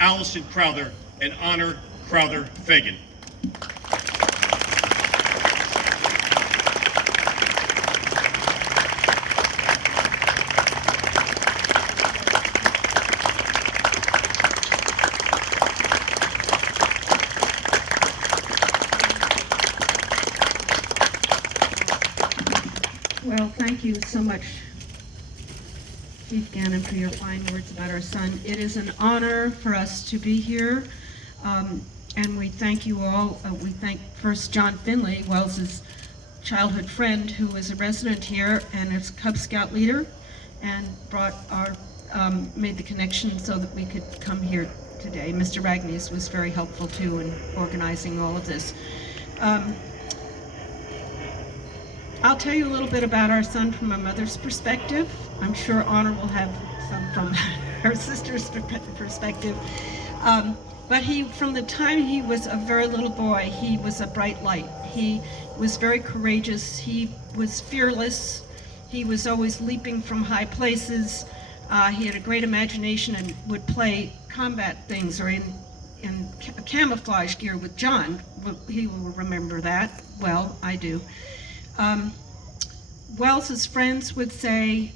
Alison Crowther and honor Crowther Fagan. Well, thank you so much, Chief Gannon, for your fine words about our son. It is an honor for us to be here, and we thank you all. We thank first John Finley, Welles's childhood friend, who is a resident here and is a Cub Scout leader, and brought our made the connection so that we could come here today. Mr. Ragnes was very helpful too in organizing all of this. I'll tell you a little bit about our son from a mother's perspective. I'm sure Honor will have some from her sister's perspective. But from the time he was a very little boy, he was a bright light. He was very courageous. He was fearless. He was always leaping from high places. He had a great imagination and would play combat things or in camouflage gear with John. He will remember that well. I do. Welles's friends would say,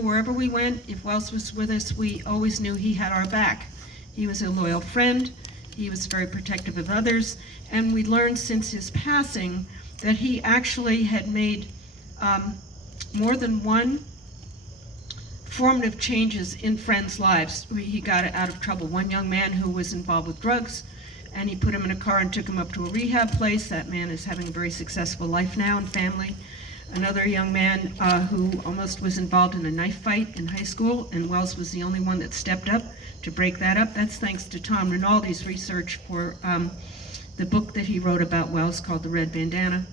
wherever we went, if Welles was with us, we always knew he had our back. He was a loyal friend. He was very protective of others. And we learned since his passing that he actually had made more than one formative changes in friends' lives. He got out of trouble. One young man who was involved with drugs, and he put him in a car and took him up to a rehab place. That man is having a very successful life now and family. Another young man who almost was involved in a knife fight in high school, and Welles was the only one that stepped up to break that up. That's thanks to Tom Rinaldi's research for the book that he wrote about Welles called The Red Bandana.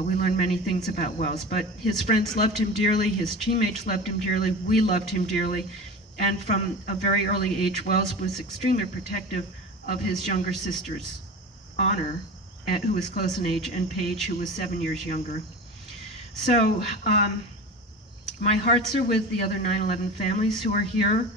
We learned many things about Welles, but his friends loved him dearly, his teammates loved him dearly, we loved him dearly, and from a very early age, Welles was extremely protective of his younger sisters, Honor, who was close in age, and Paige, who was 7 years younger. So my hearts are with the other 9/11 families who are here.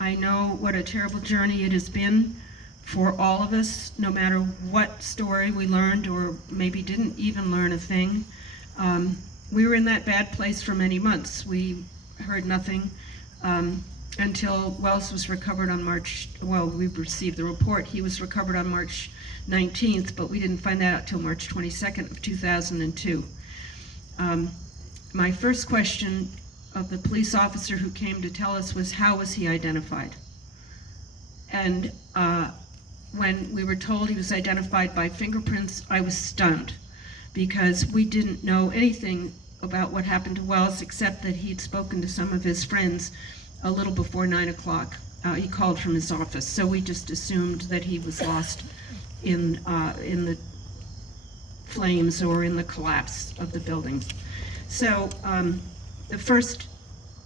I know what a terrible journey it has been for all of us, no matter what story we learned or maybe didn't even learn a thing. We were in that bad place for many months. We heard nothing until Welles was recovered on we received the report. He was recovered on March 19th, but we didn't find that out till March 22nd of 2002. My first question of the police officer who came to tell us was, how was he identified? And when we were told he was identified by fingerprints, I was stunned, because we didn't know anything about what happened to Welles except that he'd spoken to some of his friends a little before 9 o'clock. He called from his office, so we just assumed that he was lost in the flames or in the collapse of the buildings. So the first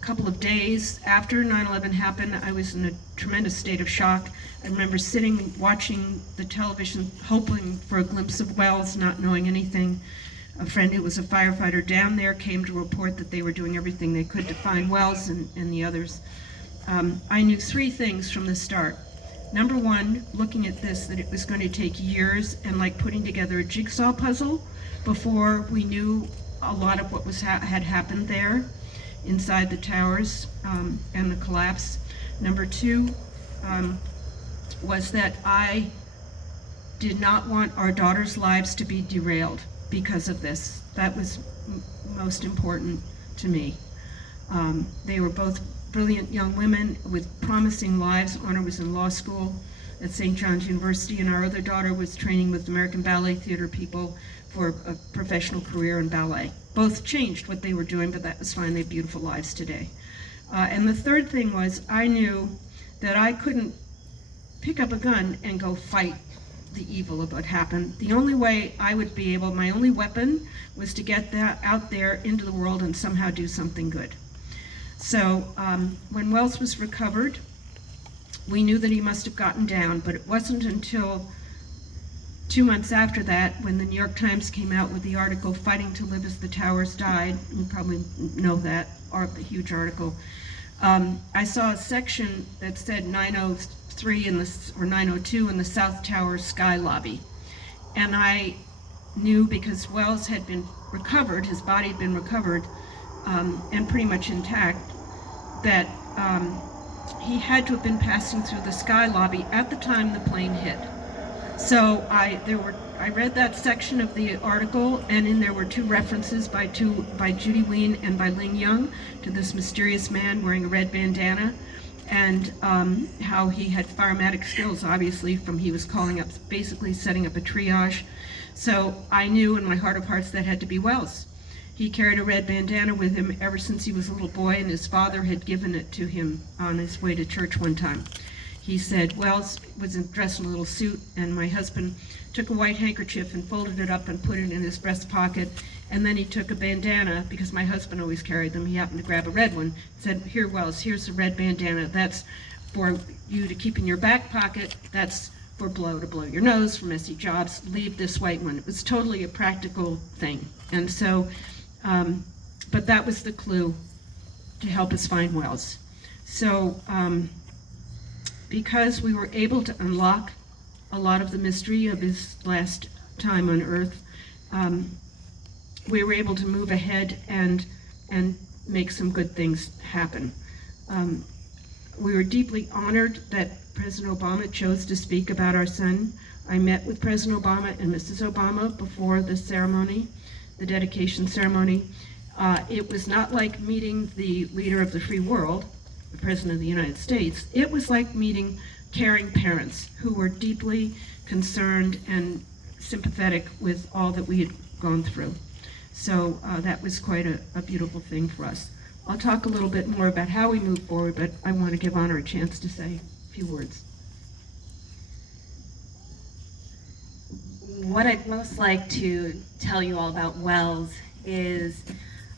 couple of days after 9/11 happened, I was in a tremendous state of shock. I remember sitting watching the television, hoping for a glimpse of Welles, not knowing anything. A friend who was a firefighter down there came to report that they were doing everything they could to find Welles and the others. I knew three things from the start. Number one, looking at this, that it was going to take years and like putting together a jigsaw puzzle before we knew a lot of what had happened there inside the towers and the collapse. Number two was that I did not want our daughters' lives to be derailed because of this. That was most important to me. They were both brilliant young women with promising lives. Honor was in law school at St. John's University, and our other daughter was training with American Ballet Theater people for a professional career in ballet. Both changed what they were doing, but that was fine. They have beautiful lives today. And the third thing was, I knew that I couldn't pick up a gun and go fight the evil of what happened. The only way I would be able, my only weapon, was to get that out there into the world and somehow do something good. So when Welles was recovered, we knew that he must have gotten down, but it wasn't until 2 months after that, when the New York Times came out with the article, "Fighting to Live as the Towers Died," you probably know that, a huge article, I saw a section that said 9/0 903 or 902 in the South Tower Sky Lobby. And I knew, because Welles had been recovered, his body had been recovered and pretty much intact, that he had to have been passing through the Sky Lobby at the time the plane hit. So I read that section of the article, and in there were two references by Judy Ween and by Ling Young to this mysterious man wearing a red bandana, and how he had firematic skills, obviously, from he was calling up, basically setting up a triage. So I knew in my heart of hearts that had to be Welles. He carried a red bandana with him ever since he was a little boy, and his father had given it to him on his way to church one time. He said Welles was dressed in a little suit, and my husband took a white handkerchief and folded it up and put it in his breast pocket, and then he took a bandana, because my husband always carried them, he happened to grab a red one, said, "Here, Welles, here's the red bandana. That's for you to keep in your back pocket. That's for to blow your nose, for messy jobs. Leave this white one." It was totally a practical thing. And so, but that was the clue to help us find Welles. So, because we were able to unlock a lot of the mystery of his last time on Earth, we were able to move ahead and make some good things happen. We were deeply honored that President Obama chose to speak about our son. I met with President Obama and Mrs. Obama before the ceremony, the dedication ceremony. It was not like meeting the leader of the free world, the President of the United States. It was like meeting caring parents who were deeply concerned and sympathetic with all that we had gone through. So that was quite a beautiful thing for us. I'll talk a little bit more about how we move forward, but I want to give Honor a chance to say a few words. What I'd most like to tell you all about Welles is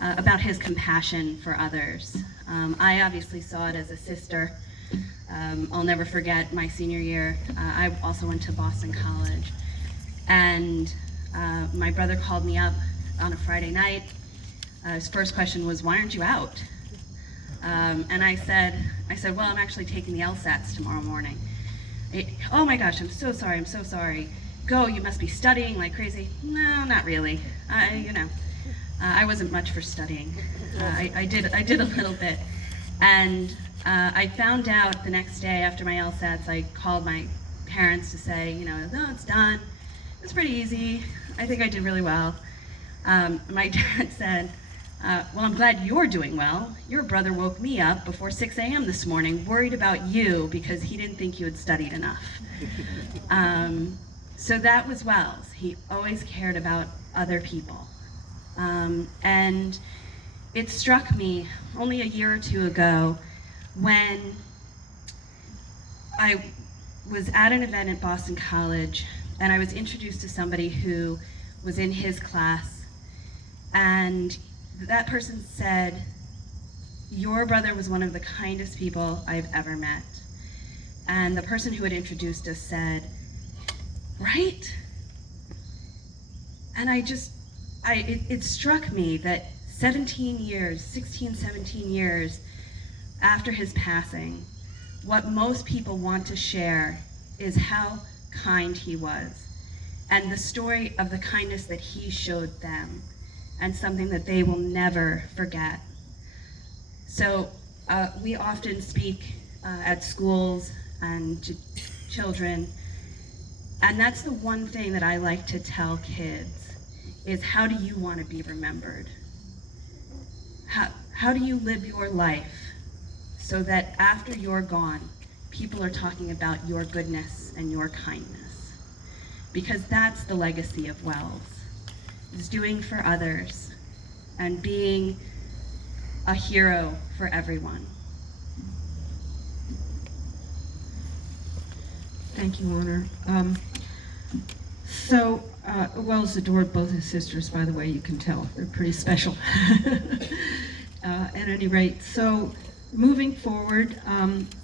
about his compassion for others. I obviously saw it as a sister. I'll never forget my senior year. I also went to Boston College, and my brother called me up on a Friday night. His first question was, "Why aren't you out?" And I said, "Well, I'm actually taking the LSATs tomorrow morning." "Oh my gosh, I'm so sorry. Go, you must be studying like crazy." "No, not really. I wasn't much for studying. I did a little bit." And I found out the next day after my LSATs, I called my parents to say, "No, it's done. It's pretty easy. I think I did really well." My dad said, "Well, I'm glad you're doing well. Your brother woke me up before 6 a.m. this morning, worried about you because he didn't think you had studied enough." So that was Welles. He always cared about other people. And it struck me only a year or two ago when I was at an event at Boston College, and I was introduced to somebody who was in his class, and that person said, "Your brother was one of the kindest people I've ever met." And the person who had introduced us said, "Right?" And it struck me that 16, 17 years after his passing, what most people want to share is how kind he was, and the story of the kindness that he showed them, and something that they will never forget. So we often speak at schools and to children, and that's the one thing that I like to tell kids, is how do you want to be remembered? How do you live your life so that after you're gone, people are talking about your goodness and your kindness? Because that's the legacy of Welles, is doing for others and being a hero for everyone. Thank you, Honor. Welles adored both his sisters, by the way, you can tell. They're pretty special. At any rate, so moving forward,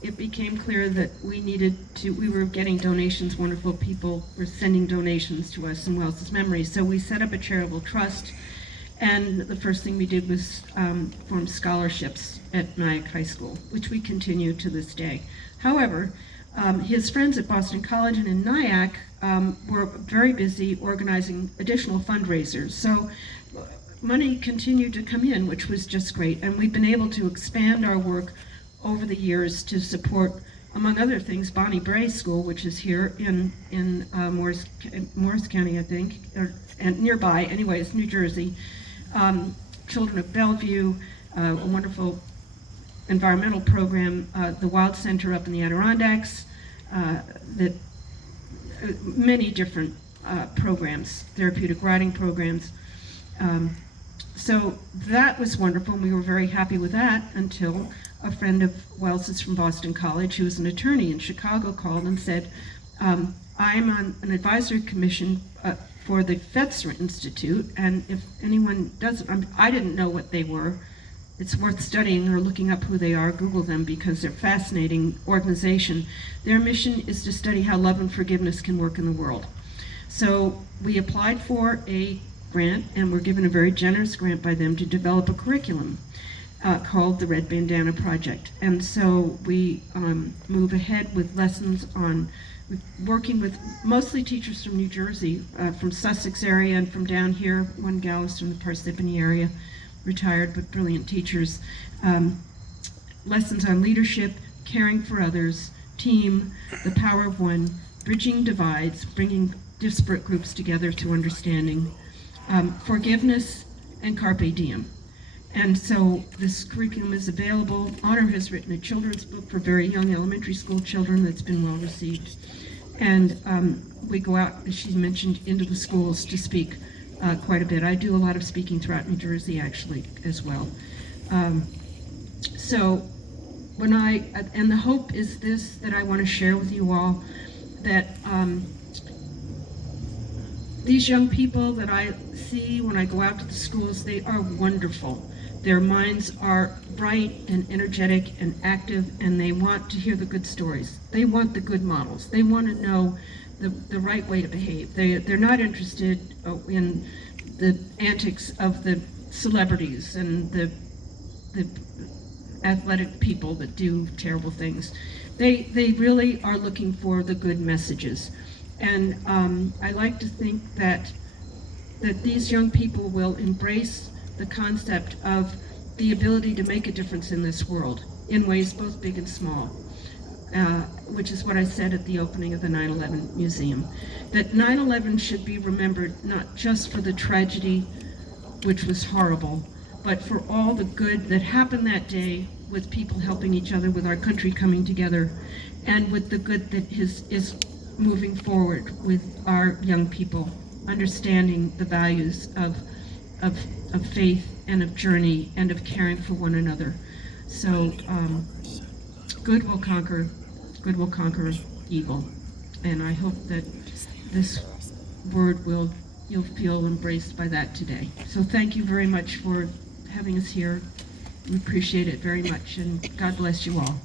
it became clear that we were getting donations. Wonderful people were sending donations to us in Welles's memory. So we set up a charitable trust, and the first thing we did was form scholarships at Nyack High School, which we continue to this day. However, His friends at Boston College and in Nyack were very busy organizing additional fundraisers. So money continued to come in, which was just great. And we've been able to expand our work over the years to support, among other things, Bonnie Bray School, which is here in Morris County, I think, and nearby, anyways, New Jersey. Children of Bellevue, a wonderful environmental program, the Wild Center up in the Adirondacks, many different programs, therapeutic riding programs. So that was wonderful, and we were very happy with that until a friend of Welles's from Boston College, who was an attorney in Chicago, called and said, I'm on an advisory commission for the Fetzer Institute, and if anyone doesn't, I didn't know what they were. It's worth studying or looking up who they are, Google them, because they're a fascinating organization. Their mission is to study how love and forgiveness can work in the world. So we applied for a grant, and were given a very generous grant by them to develop a curriculum called the Red Bandana Project. And so we move ahead with lessons on working with mostly teachers from New Jersey, from Sussex area and from down here. One gal is from the Parsippany area, retired but brilliant teachers. Lessons on leadership, caring for others, team, the power of one, bridging divides, bringing disparate groups together through understanding, forgiveness, and carpe diem. And so this curriculum is available. Honor has written a children's book for very young elementary school children that's been well received. And we go out, as she mentioned, into the schools to speak quite a bit. I do a lot of speaking throughout New Jersey, actually, as well. So when and the hope is this, that I want to share with you all, that these young people that I see when I go out to the schools, they are wonderful. Their minds are bright and energetic and active, and they want to hear the good stories. They want the good models. They want to know the right way to behave. They're not interested in the antics of the celebrities and the athletic people that do terrible things. They really are looking for the good messages. And I like to think that these young people will embrace the concept of the ability to make a difference in this world in ways both big and small, which is what I said at the opening of the 9/11 Museum. That 9/11 should be remembered not just for the tragedy, which was horrible, but for all the good that happened that day, with people helping each other, with our country coming together, and with the good that is moving forward with our young people, understanding the values of faith and of journey and of caring for one another. So good will conquer evil. And I hope that this word you'll feel embraced by that today. So thank you very much for having us here. We appreciate it very much, and God bless you all.